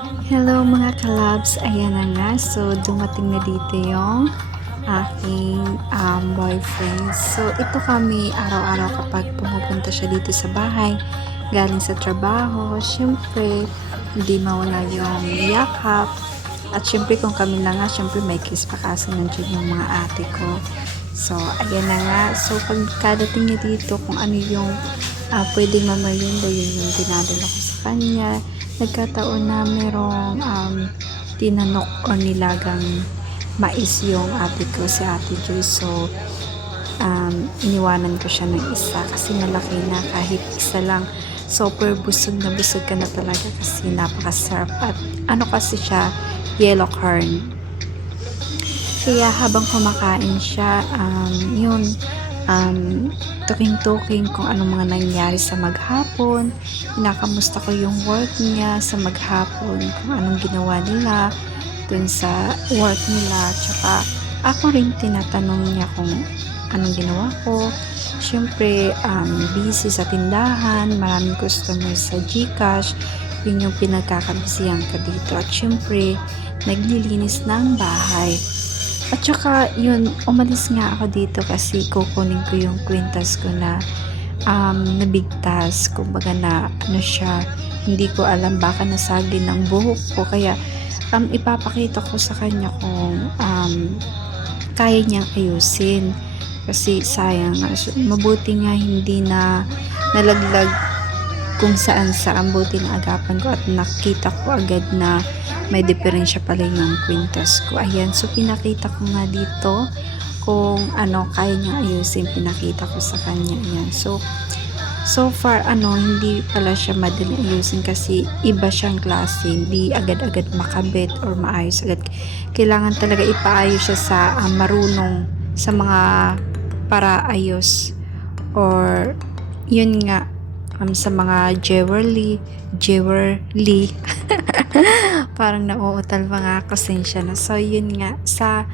Hello mga kalabs, ayan na nga. So, dumating na dito yung aking boyfriend. So, ito kami araw-araw kapag pumupunta siya dito sa bahay, galing sa trabaho. Syempre, hindi mawala yung yakap. At syempre, kung kami lang nga, syempre may kiss pa kasi nandiyan yung mga ate ko. So, ayan na nga. So, pagkadating niya dito, kung ano yung pwedeng mamayunda, yun yung dinadala ko sa kanya. Nagkataon na merong tinanok o nilagang mais yung ate ko, si Ate Joy. So, iniwanan ko siya ng isa kasi malaki na, kahit isa lang. Super busog na busog ka na talaga kasi napakasarap. At ano kasi siya, yellow corn. Kaya habang kumakain siya, yun, tuking-tuking kung anong mga nangyari sa maghapon. Kinakamusta ko yung work niya sa maghapon, kung anong ginawa nila dun sa work nila. Tsaka ako rin tinatanong niya kung anong ginawa ko. Siyempre, busy sa tindahan, maraming customers sa GCash. Yun yung pinagkakabisihan ko dito. At siyempre, naglilinis ng bahay. At saka, yun, umalis nga ako dito kasi kukunin ko yung kwintas ko na nabigtas. Kumbaga na, ano siya, hindi ko alam, baka nasagin ng buhok ko. Kaya, ipapakita ko sa kanya kung kaya niyang ayusin. Kasi sayang, mabuti nga hindi na nalaglag kung saan saan. Buti na agapan ko at nakita ko agad na may diferensya pala yung kwintas ko. Ayan, so pinakita ko nga dito kung ano kaya niya ayusin, pinakita ko sa kanya. Ayan, so far hindi pala siya madali ayusin kasi iba siyang klase, hindi agad-agad makabit or maayos agad. Kailangan talaga ipaayos siya sa marunong sa mga paraayos, or yun nga, sa mga jewelry parang nauutal mga pasensya na. So yun nga, sa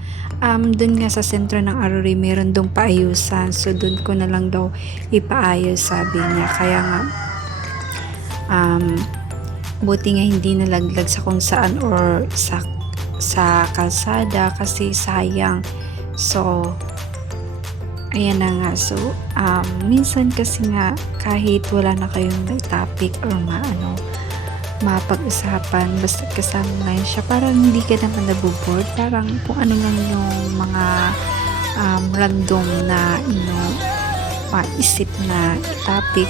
dun nga sa sentro ng Aruri meron dong paayusan, so dun ko na lang daw ipaayos, sabi niya. Kaya nga buti nga hindi nalaglag sa kung saan or sa kalsada kasi sayang. So ayan na nga. So minsan kasi nga kahit wala na kayong may topic or mapag-usapan, basta kasama ngayon siya, parang hindi ka naman naboboard. Parang kung ano lang yung mga random na maisip na topic,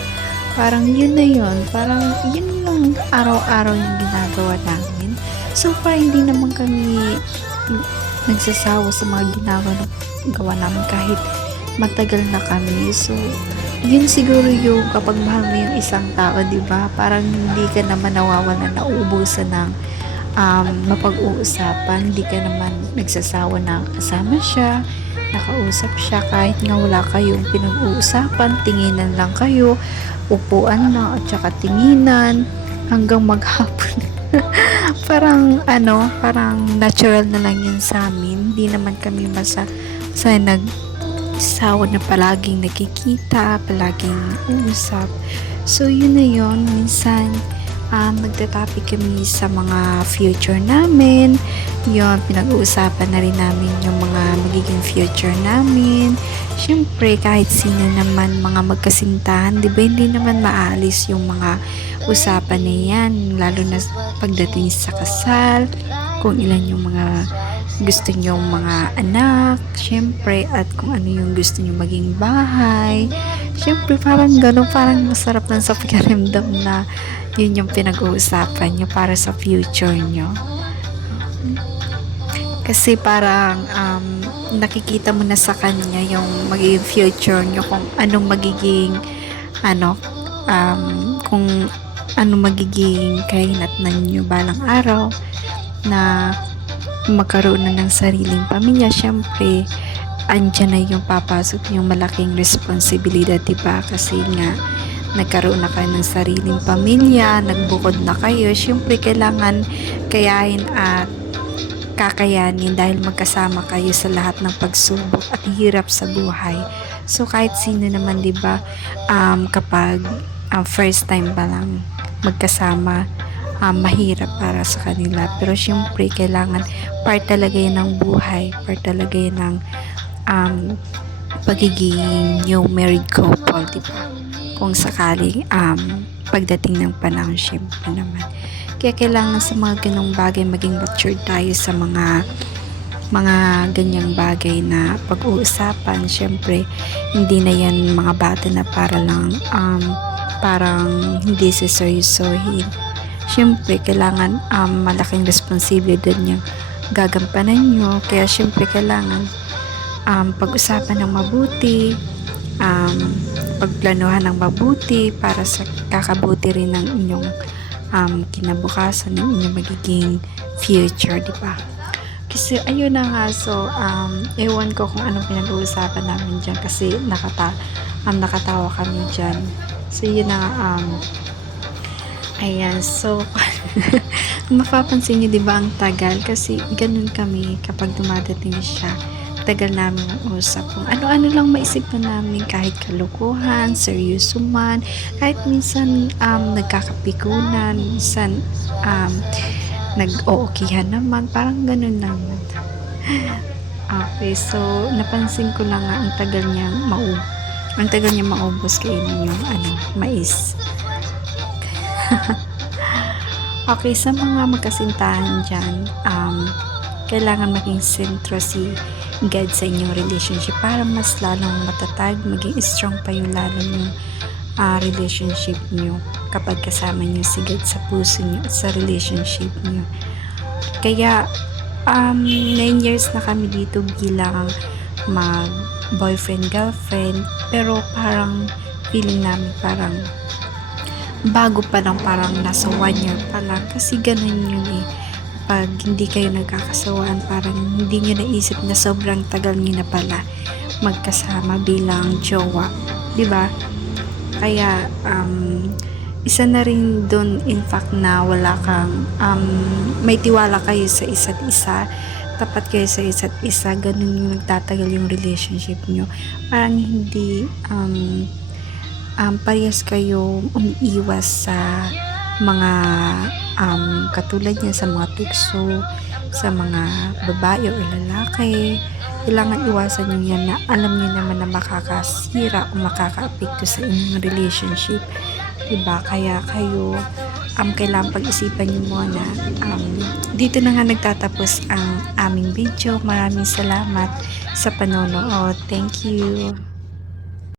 parang yun na yun, parang yun yung araw-araw yung ginagawa namin. So far hindi naman kami nagsasawa sa mga ginagawa namin kahit matagal na kami. So yun siguro yung kapag mahal mo yung isang tao, di ba? Parang hindi ka naman nawawalan, nauubusan ng mapag-uusapan. Hindi ka naman nagsasawa na kasama siya, nakausap siya, kahit nga wala kayong pinag-uusapan, tinginan lang kayo, upuan lang at saka tinginan hanggang maghapon. Parang natural na lang yun sa amin. Hindi naman kami sawa na palaging nakikita, palaging usap. So yun na yun, minsan nagtatopic kami sa mga future namin. Yun, pinag-uusapan na rin namin yung mga magiging future namin. Siyempre, kahit sino naman mga magkasintahan, di ba, hindi naman maalis yung mga usapan na yan, lalo na pagdating sa kasal, kung ilan yung mga gusto nyong mga anak, syempre, at kung ano yung gusto nyong maging bahay. Syempre, parang gano'n, parang masarap lang sa pakiramdam na yun yung pinag-uusapan nyo para sa future nyo. Kasi parang nakikita mo na sa kanya yung magiging future nyo, kung anong magiging kung ano magiging kahinatnan nyo balang araw na magkaroon na ng sariling pamilya. Syempre, andyan na yung papasok yung malaking responsibilidad, diba? Kasi nga, nagkaroon na kayo ng sariling pamilya, nagbukod na kayo. Syempre, kailangan kayahin at kakayanin dahil magkasama kayo sa lahat ng pagsubok at hirap sa buhay. So, kahit sino naman, diba, kapag first time pa lang magkasama, mahirap para sa kanila. Pero syempre, kailangan part talaga yan ng buhay, part talaga yan ng um, pagiging new married couple, di ba? Kung sakaling pagdating ng panahon, syempre naman. Kaya kailangan sa mga ganong bagay maging matured tayo sa mga ganyang bagay na pag-uusapan. Syempre, hindi na yan mga bata na para lang parang hindi siseryosohin. Syempre, kailangan malaking responsibility din yung gagampanan nyo. Kaya syempre, kailangan pag-usapan ng mabuti, pagplanuhan ng mabuti para sa kakabuti rin ng inyong kinabukasan, ng inyong magiging future, di ba? Kasi ayun na nga, so ewan ko kung anong pinag-uusapan namin dyan kasi nakatawa kami dyan. So yun na nga, ayan, so mapapansin nyo, di ba, ang tagal kasi ganun kami kapag dumadating siya. Tagal namin usap kung ano-ano lang maisipan namin, kahit kalukuhan, seryoso man, kahit minsan nagkakapikunan, minsan nag-ookihan naman, parang ganun naman. Okay, so napansin ko lang nga ang tagal niya maubos kainin yung mais. Okay, sa mga magkasintahan dyan, kailangan maging sentro si God sa inyong relationship para mas lalong matatag, maging strong pa yung lalo yung relationship nyo kapag kasama nyo si God sa puso nyo at sa relationship nyo. Kaya 9 years na kami dito bilang mag boyfriend girlfriend, pero parang feeling namin parang bago pa lang, parang nasa 1 year pa lang kasi ganun yun eh. Pag hindi kayo nagkakasawaan, parang hindi nyo naisip na sobrang tagal nyo na pala magkasama bilang jowa, di ba? Kaya isa na rin doon, in fact, na wala kang may tiwala kayo sa isa't isa, tapat kayo sa isa't isa, ganun yung nagtatagal yung relationship nyo. Parang hindi parehas kayo umiiwas sa mga katulad niyan, sa mga tukso, sa mga babae o lalaki. Kailangan iwasan nyo yan na alam nyo naman na makakasira o makakaapekto sa inyong relationship, diba? Kaya kayo kailangan pag-isipan nyo muna. Dito na nga nagtatapos ang aming video. Maraming salamat sa panonood. Thank you.